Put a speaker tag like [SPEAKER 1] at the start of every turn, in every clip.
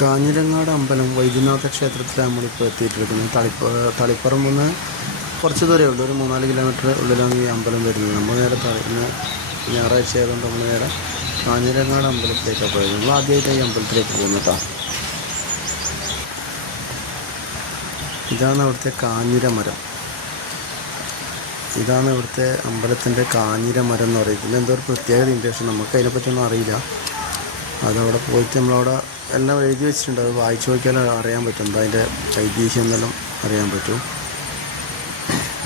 [SPEAKER 1] കാഞ്ഞിരങ്ങാട് അമ്പലം വൈദ്യനാഥ ക്ഷേത്രത്തിലാണ് നമ്മളിപ്പോൾ എത്തിയിട്ടിരിക്കുന്നത്. തളിപ്പ തളിപ്പറമ്പ് നിന്ന് കുറച്ച് ദൂരമേ ഉള്ളൂ ഒരു മൂന്നാൽ കിലോമീറ്റർ ഉള്ളിലാണ് ഈ അമ്പലം വരുന്നത്. നമ്മൾ നേരെ തളിന്ന് ഞായറാഴ്ച ആയതുകൊണ്ട് നമ്മൾ നേരെ കാഞ്ഞിരങ്ങാട് അമ്പലത്തിലേക്കാണ് പോയത്. നമ്മൾ ആദ്യമായിട്ട് ഈ അമ്പലത്തിലേക്ക് പോകുന്നത് ഇതാണ് അവിടുത്തെ കാഞ്ഞിരമരം. ഇതാണ് ഇവിടുത്തെ അമ്പലത്തിന്റെ കാഞ്ഞിരമരം എന്ന് പറയുന്നത്. എന്തോ ഒരു പ്രത്യേകത ഇൻഡേഷൻ നമുക്ക് അതിനെപ്പറ്റിയൊന്നും അറിയില്ല. അതവിടെ പോയിട്ട് നമ്മളവിടെ എല്ലാം എഴുതി വെച്ചിട്ടുണ്ട്. അത് വായിച്ചു നോക്കിയാൽ അറിയാൻ പറ്റും. അതിന്റെ ഐതിഹ്യം എന്നെല്ലാം അറിയാൻ പറ്റും.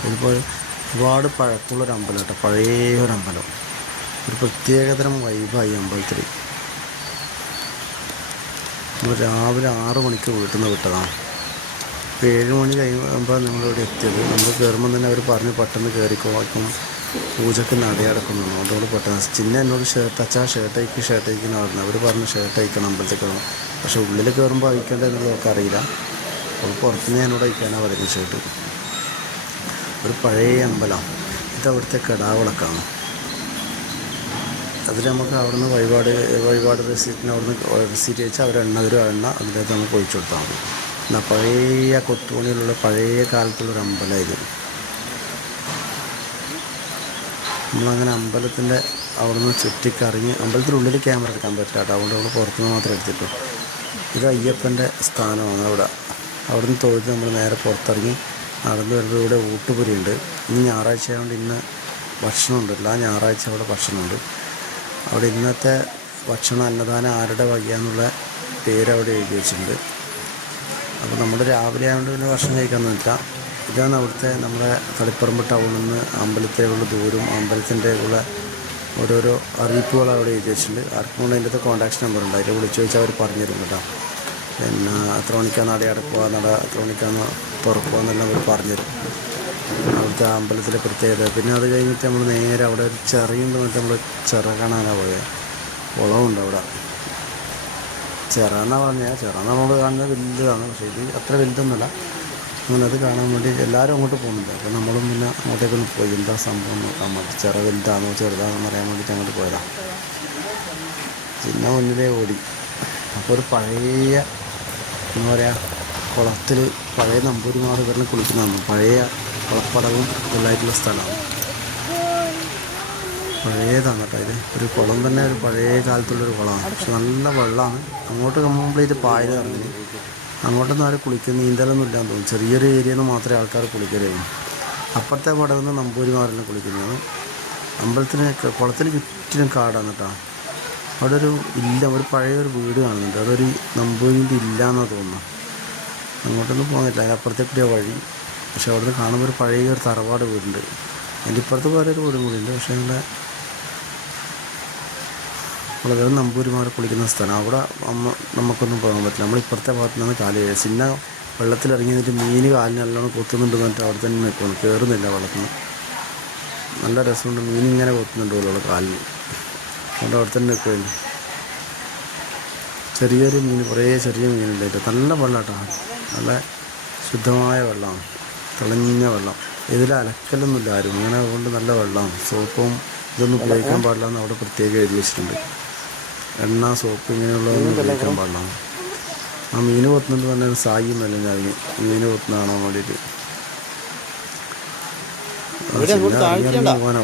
[SPEAKER 1] അതിപ്പോൾ ഒരുപാട് പഴക്കമുള്ളൊരു അമ്പലം കേട്ടോ. പഴയ ഒരു അമ്പലം ഒരു പ്രത്യേകതരം വൈബായി അമ്പലത്തിൽ. നമ്മൾ രാവിലെ ആറ് മണിക്ക് വീട്ടിൽ നിന്ന് വിട്ടതാണ്. ഏഴ് മണി കഴിയുമ്പോൾ നമ്മളിവിടെ എത്തിയത്. നമ്മൾ കയറുമ്പോൾ തന്നെ അവർ പറഞ്ഞ് പെട്ടെന്ന് കയറിക്കോക്കും പൂജക്ക് നടയടക്കുന്നു അതോട് പെട്ടെന്ന് ചിന്ന എന്നോട് ഷർട്ട് അച്ഛാ ഷർട്ട് അയക്ക് ഷർട്ട് അയക്കുന്ന പറഞ്ഞു. അവർ പറഞ്ഞു ഷർട്ട് അയക്കണം അമ്പലത്തിൽ കയറും പക്ഷെ ഉള്ളിൽ കയറുമ്പോൾ അയക്കേണ്ടത് എന്നുള്ളതൊക്കെ അറിയില്ല. അപ്പോൾ പുറത്തുനിന്ന് എന്നോട് അയക്കാനാണ് പറയുന്നത് ഷർട്ട് ഒരു പഴയ അമ്പലം. ഇത് അവിടുത്തെ കടാവിളക്കാണ്. അതിൽ നമുക്ക് അവിടുന്ന് വഴിപാട് വഴിപാട് റെസീറ്റിന് അവിടുന്ന് റെസീറ്റ് വെച്ചാൽ അവർ എണ്ണ തരും എണ്ണ അതിനകത്ത് നമുക്ക് ഒഴിച്ചു കൊടുത്താൽ മതി. എന്നാൽ പഴയ കൊത്തുപണിയിലുള്ള പഴയ കാലത്തുള്ളൊരു അമ്പലം ഇത് നമ്മളങ്ങനെ അമ്പലത്തിന്റെ അവിടെ നിന്ന് ചുറ്റിക്കറങ്ങി അമ്പലത്തിനുള്ളിൽ ക്യാമറ എടുക്കാൻ പറ്റില്ല കേട്ടോ. അതുകൊണ്ട് നമ്മൾ പുറത്തുനിന്ന് മാത്രമേ എടുത്തിട്ടു. ഇത് അയ്യപ്പന്റെ സ്ഥാനമാണ് അവിടെ. അവിടെ നിന്ന് തൊഴുത് നമ്മൾ നേരെ പുറത്തിറങ്ങി നടന്നു വരുന്നത് ഇവിടെ ഊട്ടുപുരിയുണ്ട്. ഇന്ന് ഞായറാഴ്ച ആയതുകൊണ്ട് ഇന്ന് ഭക്ഷണമുണ്ട്. എല്ലാ ഞായറാഴ്ച അവിടെ ഭക്ഷണമുണ്ട്. അവിടെ ഇന്നത്തെ ഭക്ഷണം അന്നദാനം ആരുടെ വകയാന്നുള്ള പേര് അവിടെ എഴുതി വെച്ചിട്ടുണ്ട്. അപ്പോൾ നമ്മൾ രാവിലെ ആയതുകൊണ്ട് പിന്നെ ഭക്ഷണം കഴിക്കാൻ നിൽക്കാം. ഇതാണ് അവിടുത്തെ നമ്മുടെ തളിപ്പറമ്പ് ടൗണിൽ നിന്ന് അമ്പലത്തേക്കുള്ള ദൂരം അമ്പലത്തിന്റെ ഉള്ള ഓരോരോ അറിയിപ്പുകൾ അവിടെ എഴുതി വെച്ചിട്ടുണ്ട് ആർക്കും കൊണ്ട് അതിന്റെ കോൺടാക്ട് നമ്പർ ഉണ്ട്. അതിൽ വിളിച്ചു ചോദിച്ചാൽ അവർ പറഞ്ഞു തരും കേട്ടോ. പിന്നെ എത്ര മണിക്കാണ് നട അടക്കുക നട എത്ര മണിക്കാണ് തുറക്കുക എന്നെല്ലാം അവർ പറഞ്ഞു തരും അവിടുത്തെ അമ്പലത്തിലെ പ്രത്യേകത. പിന്നെ അത് കഴിഞ്ഞിട്ട് നമ്മൾ നേരെ അവിടെ ഒരു ചെറിയുണ്ട് മറ്റേ നമ്മൾ ചിറ കാണാനാണ് പോയത് കുളമുണ്ട് അവിടെ. ചിറ എന്നാ പറഞ്ഞാൽ ചിറ നമ്മൾ കാണുന്നത് വലുതാണ്. പക്ഷേ ഇത് അത്ര വലുതൊന്നുമല്ല. അങ്ങനെ അത് കാണാൻ വേണ്ടി എല്ലാവരും അങ്ങോട്ട് പോകുന്നുണ്ട്. അപ്പോൾ നമ്മളും പിന്നെ അങ്ങോട്ടേക്കൊന്ന് പോയി. എന്താ സംഭവം നോക്കാൻ വേണ്ടി ചെറു വലുതാണോ ചെറുതാണെന്ന് അറിയാൻ വേണ്ടിയിട്ട് അങ്ങോട്ട് പോയതാണ് പിന്നെ മുന്നിലേ ഓടി. അപ്പോൾ ഒരു പഴയ എന്താ പറയുക കുളത്തിൽ പഴയ നമ്പൂരിമാർ വരണം കുളിക്കുന്നതാണ്. പഴയ കുളപ്പടവും ഉള്ളതായിട്ടുള്ള സ്ഥലമാണ്. പഴയതാണ് കേട്ടോ ഇത്. ഒരു കുളം തന്നെ ഒരു പഴയ കാലത്തുള്ളൊരു കുളമാണ്. പക്ഷെ നല്ല വെള്ളമാണ്. അങ്ങോട്ട് കംപ്ലീറ്റ് ഇറങ്ങി അങ്ങോട്ടൊന്നും ആരും കുളിക്കുന്ന നീന്തലൊന്നും ഇല്ലാന്ന് തോന്നുന്നു. ചെറിയൊരു ഏരിയയിൽ നിന്ന് മാത്രമേ ആൾക്കാർ കുളിക്കരുള്ളൂ അപ്പുറത്തെ പടം നിന്ന് നമ്പൂരിമാരെല്ലാം കുളിക്കുന്നതാണ്. അമ്പലത്തിന് കുളത്തിന് ചുറ്റിനും കാടാണ് കേട്ടോ. അവിടെ ഒരു ഇല്ല ഒരു പഴയൊരു വീട് കാണുന്നുണ്ട്. അതൊരു നമ്പൂരിന്റെ ഇല്ല എന്നാണ് തോന്നുന്നു. അങ്ങോട്ടൊന്നും പോകുന്നില്ല അതിനപ്പുറത്തെ കൂടിയ വഴി. പക്ഷെ അവിടെ നിന്ന് കാണുമ്പോൾ ഒരു പഴയ ഒരു തറവാട് വീടുണ്ട്. അതിന്റെ ഇപ്പുറത്ത് വേറെ ഒരു വീടും കൂടി ഉണ്ട്. പക്ഷേ നമ്മുടെ വളരെ നമ്പൂരിമാർ കുളിക്കുന്ന സ്ഥലം. അവിടെ നമുക്കൊന്നും പോകാൻ പറ്റില്ല. നമ്മൾ ഇപ്പുറത്തെ ഭാഗത്ത് നിന്നാണ് കാലി കഴുകുക. ചിന്ന വെള്ളത്തിലിറങ്ങി നിന്നിട്ട് മീൻ കാലിന് നല്ലോണം കൊത്തുന്നുണ്ട് എന്നിട്ട് അവിടെ തന്നെ നിൽക്കുന്നു കയറുന്നില്ല വെള്ളത്തിൽ നിന്ന്. നല്ല രസമുണ്ട്. മീൻ ഇങ്ങനെ കൊത്തുന്നുണ്ട് പോലുള്ള കാലിന് അതുകൊണ്ട് അവിടെ തന്നെ നിൽക്കുകയാണ് ചെറിയൊരു മീൻ കുറേ ചെറിയ മീനുണ്ട് നല്ല വെള്ളം കേട്ടോ നല്ല ശുദ്ധമായ വെള്ളമാണ്. തെളിഞ്ഞ വെള്ളം. ഇതിൽ അലക്കലൊന്നുമില്ല ആരും. ഇങ്ങനെ അതുകൊണ്ട് നല്ല വെള്ളമാണ്. സോപ്പും ഇതൊന്നും ഉപയോഗിക്കാൻ പാടില്ല എന്ന് അവിടെ പ്രത്യേകം എഴുതി വെച്ചിട്ടുണ്ട്. എണ്ണ സോപ്പ് ഇങ്ങനെയുള്ളതൊന്നും ഉപയോഗിക്കാൻ പാടില്ല. ആ മീൻ കൊത്തുന്നുണ്ട് തന്നെ സായി എന്നല്ല ഞാൻ മീൻ കൊത്തുന്ന കാണാൻ വേണ്ടിയിട്ട്. ആ, ചിന്ന ഇറങ്ങി ഇറങ്ങി പോകാനാ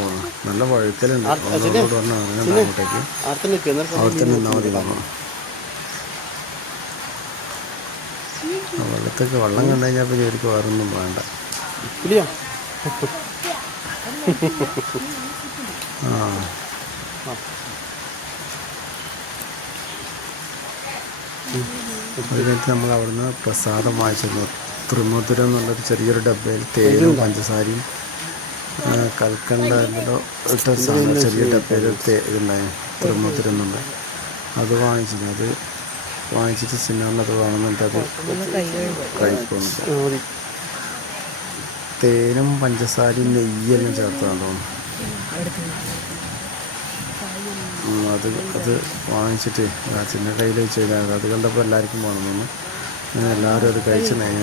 [SPEAKER 1] നല്ല വഴുക്കലുണ്ട്. പറഞ്ഞാൽ ഇറങ്ങണ്ട അങ്ങോട്ടേക്ക്. അവിടെ തന്നെ നിന്നാൽ മതി. പറഞ്ഞു ആ വെള്ളത്തൊക്കെ വെള്ളം കണ്ടു കഴിഞ്ഞാൽ പിന്നെ ഇവർക്ക് വേറൊന്നും വേണ്ട. ആ. കഴിഞ്ഞിട്ട് നമ്മൾ അവിടുന്ന് പ്രസാദം വാങ്ങിച്ചിരുന്നു. ത്രിമധുരം എന്നുള്ളൊരു ചെറിയൊരു ഡബ്ബയിൽ തേനും പഞ്ചസാരയും കൽക്കണ്ട സാധനം ചെറിയ ഡബ്ബയിൽ ഒരു തേ ഇതുണ്ടായിരുന്നു ത്രിമധുരം അത് വാങ്ങിച്ചിരുന്നു. അത് വാങ്ങിച്ചിട്ട് സിനിമത് വേണമെന്നിട്ട് അത് കഴിക്കുന്നു തേനും പഞ്ചസാരയും നെയ്യെല്ലാം ചേർത്താണ് തോന്നുന്നു. അത് അത് വാങ്ങിച്ചിട്ട് ചിന്ന കയ്യിൽ വെച്ച് കഴിഞ്ഞാൽ അത് കണ്ടപ്പോൾ എല്ലാവർക്കും വേണമെന്ന് എല്ലാവരും അത് കഴിച്ച് നേരെ